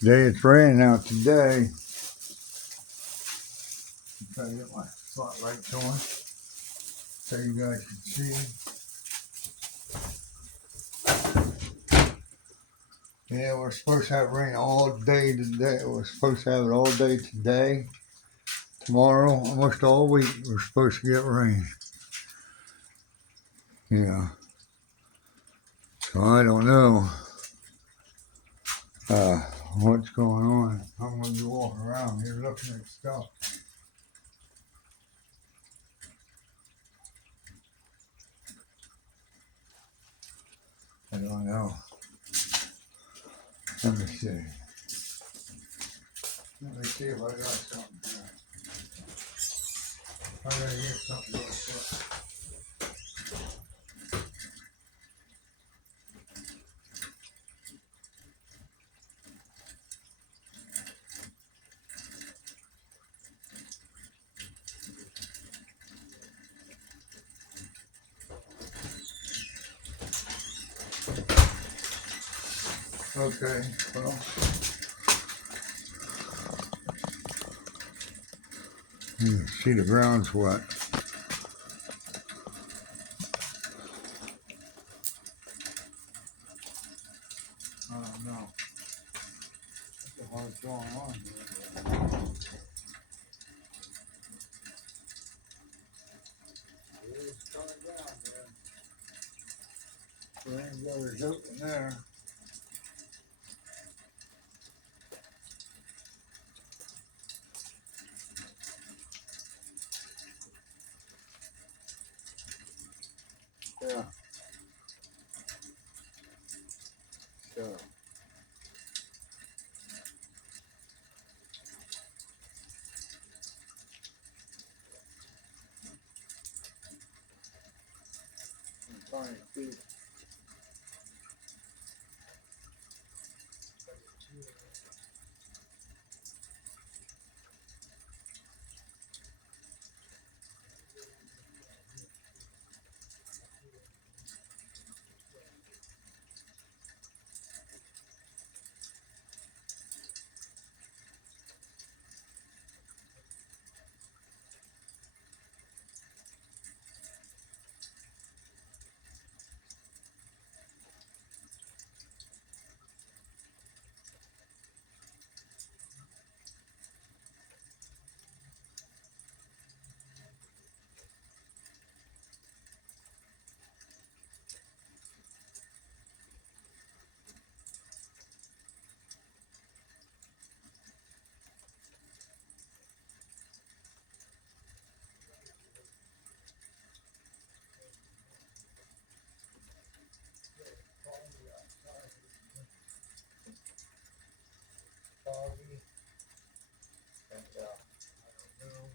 Today it's raining out today. I'm trying to get my spotlights on so you guys can see. Yeah, we're supposed to have rain all day today. We're supposed to have it all day today. Tomorrow, almost all week, we're supposed to get rain. Yeah. So I don't know what's going on. I'm going to be walking around here looking at stuff. I don't know. Let me see. Let me see if I got something here. I gotta get something real quick. Okay, well. See, the ground's wet. I don't know what's going on here. It is coming down there. The rain gutters open there. Yeah. So. I'm trying to see. Foggy. And I don't know.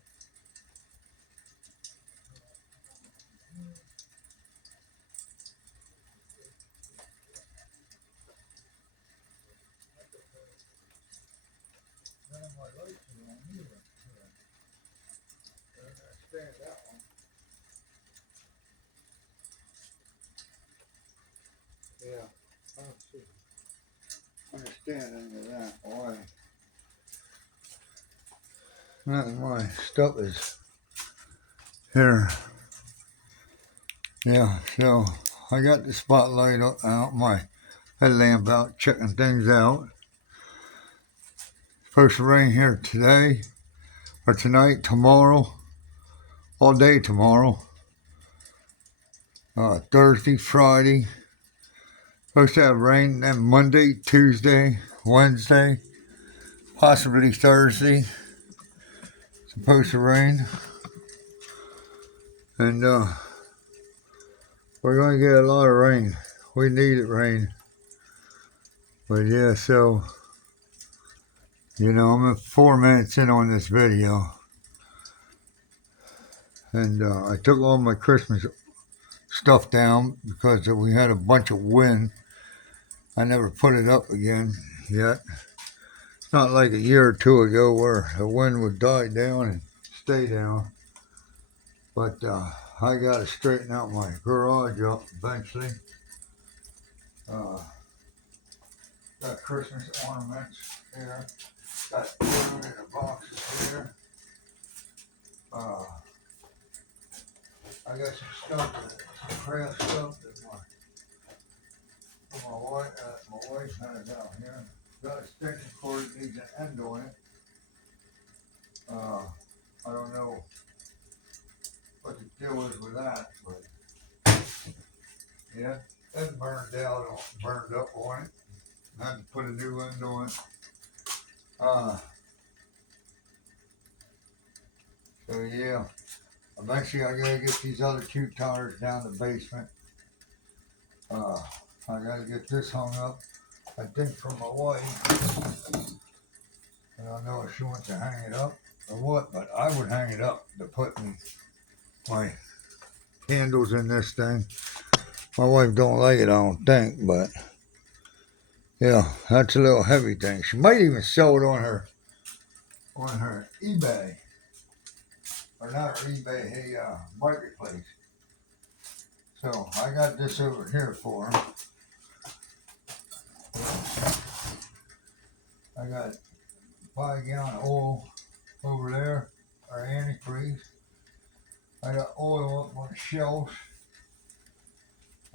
None of my lights are on either. I understand that one. Yeah, I don't see. Understand any of that. Why? None of my stuff is here. Yeah, so I got the spotlight out, my headlamp out, checking things out. Supposed to rain here today, or tonight, tomorrow, all day tomorrow. Thursday, Friday. Supposed to have rain then Monday, Tuesday, Wednesday, possibly Thursday. Supposed to rain. And we're going to get a lot of rain. We need it rain. But yeah, so, you know, I'm 4 minutes in on this video. And I took all my Christmas stuff down because we had a bunch of wind. I never put it up again yet. It's not like a year or two ago where the wind would die down and stay down. But I got to straighten out my garage up eventually. Got Christmas ornaments here. Got food in the boxes here. I got some stuff, some craft stuff that my wife had down here. Got a extension cord that needs an end on it. I don't know what the deal is with that, but yeah, that burned up on it. Had to put a new end on it. So yeah, eventually I gotta get these other two tires down the basement. I gotta get this hung up. I think for my wife. I don't know if she wants to hang it up or what, but I would hang it up to put my candles in this thing. My wife don't like it, I don't think, but yeah, that's a little heavy thing. She might even sell it on her eBay, or not her eBay, her marketplace. So I got this over here for her. I got 5-gallon oil over there, or antifreeze. I got oil up on the shelves.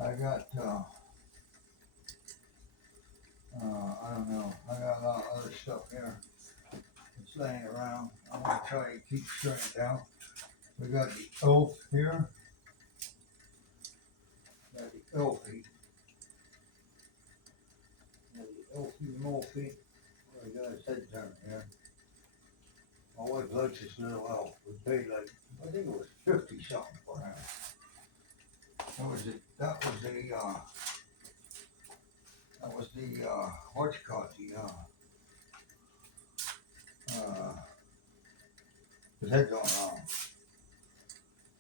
I got I don't know. I got a lot of other stuff here. It's laying around. I'm gonna try to keep straight out. We got the Elf here. Got the Elfie. Got the Elfie Molfie. I got his head down here. My wife likes this little elf. We paid like, I think it was 50 something for him. That was the what you call it, his head's on wrong.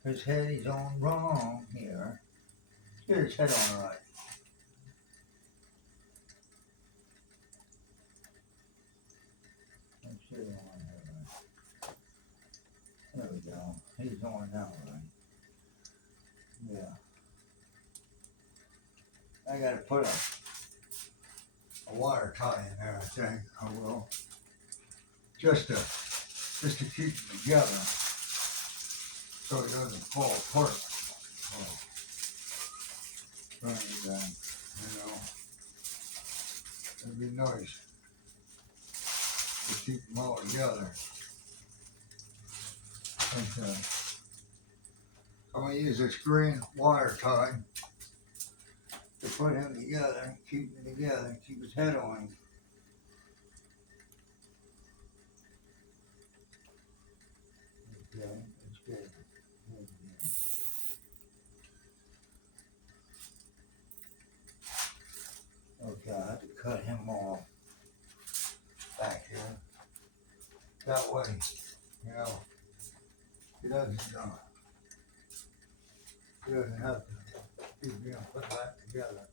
His head is on wrong here. Get his head on right. Let's see on here. There we go. He's on now, right? Yeah. I gotta put a wire tie in there, I think. I will. Just to keep it together so it doesn't fall apart. It'd be nice to keep them all together. And, I'm gonna use this green wire tie to put him together, keep him together, keep his head on him. Okay, that's good. Okay, I have to cut him off back here. That way, you know, he doesn't have to keep being put back together.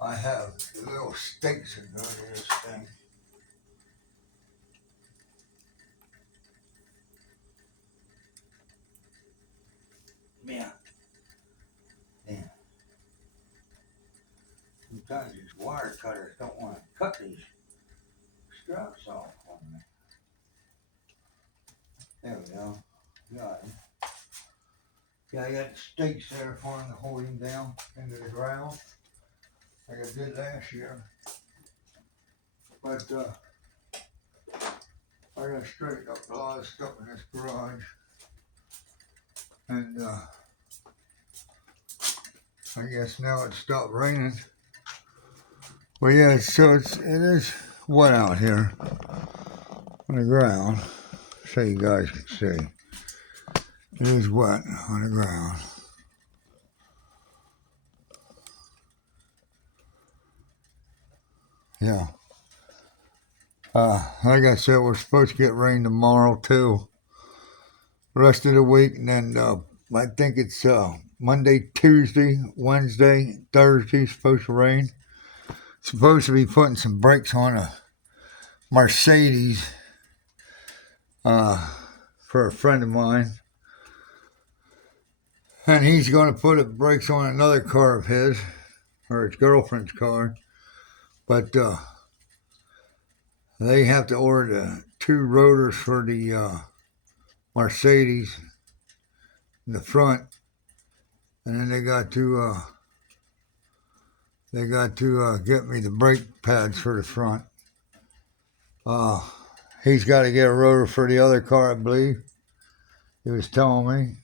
I have the little stakes that go to this thing. Yeah. Sometimes these wire cutters don't want to cut these straps off on me. There we go. Got him. Yeah, I got the stakes there for him to hold him down into the ground like I did last year. But I gotta straighten up a lot of stuff in this garage. And I guess now it's stopped raining. Well, yeah, so it is wet out here on the ground, so you guys can see. It is wet on the ground. Yeah. Like I said, we're supposed to get rain tomorrow too. The rest of the week, and then I think it's Monday, Tuesday, Wednesday, Thursday supposed to rain. Supposed to be putting some brakes on a Mercedes for a friend of mine. And he's going to put brakes on another car of his. or his girlfriend's car. But they have to order the 2 rotors for the Mercedes in the front, and then they got to get me the brake pads for the front. He's got to get a rotor for the other car, I believe. He was telling me,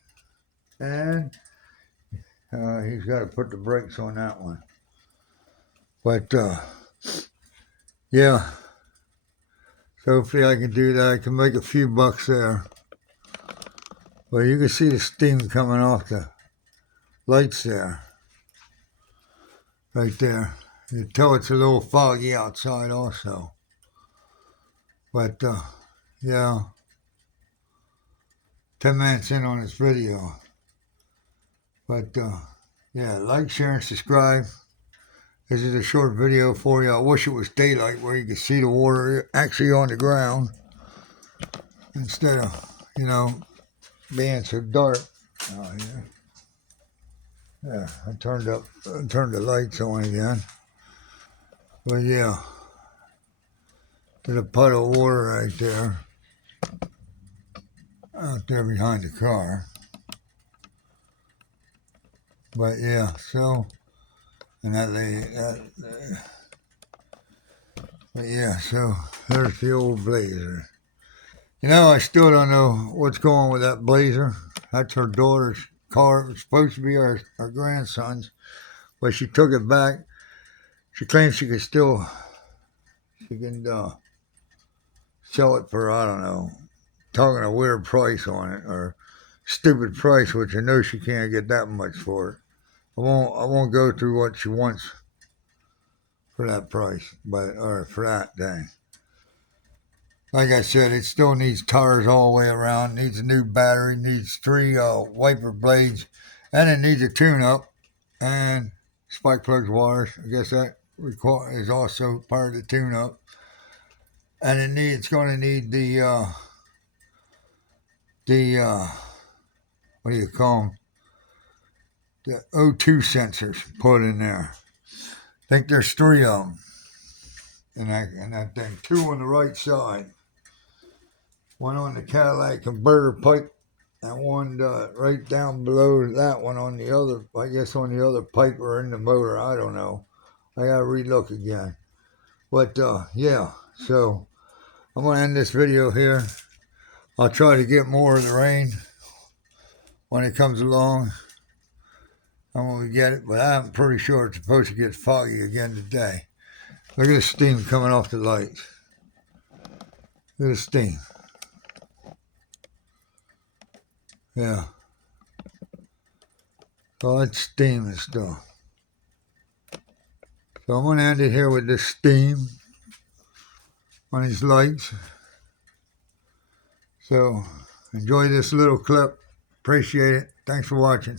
and he's got to put the brakes on that one. But yeah, so hopefully I can do that. I can make a few bucks there. Well, you can see the steam coming off the lights there, right there. You can tell it's a little foggy outside also. But yeah, 10 minutes in on this video. But yeah, like, share, and subscribe. This is a short video for you. I wish it was daylight where you could see the water actually on the ground instead of, being so dark. Oh, yeah. Yeah, I turned the lights on again. But yeah, there's a puddle of water right there, out there behind the car. But yeah, so, and but yeah, so there's the old Blazer. I still don't know what's going on with that Blazer. That's her daughter's car. It was supposed to be our grandson's, but she took it back. She claims she can sell it for, I don't know, talking a weird price on it, or stupid price, which I know she can't get that much for it. I won't go through what she wants for that price, or for that thing. Like I said, it still needs tires all the way around, needs a new battery, needs 3 wiper blades, and it needs a tune-up, and spark plugs, wires. I guess that is also part of the tune-up. And it's going to need the what do you call them? The O2 sensors put in there. I think there's 3 of them in that thing. 2 on the right side. 1 on the Cadillac converter pipe, and 1 right down below that one on the other, I guess on the other pipe or in the motor. I don't know. I gotta relook again. But yeah, so I'm gonna end this video here. I'll try to get more of the rain when it comes along. I'm gonna get it, but I'm pretty sure it's supposed to get foggy again today. Look at the steam coming off the lights. Look at the steam. Yeah. All that steam and stuff. So I'm going to end it here with this steam on these lights. So enjoy this little clip. Appreciate it. Thanks for watching.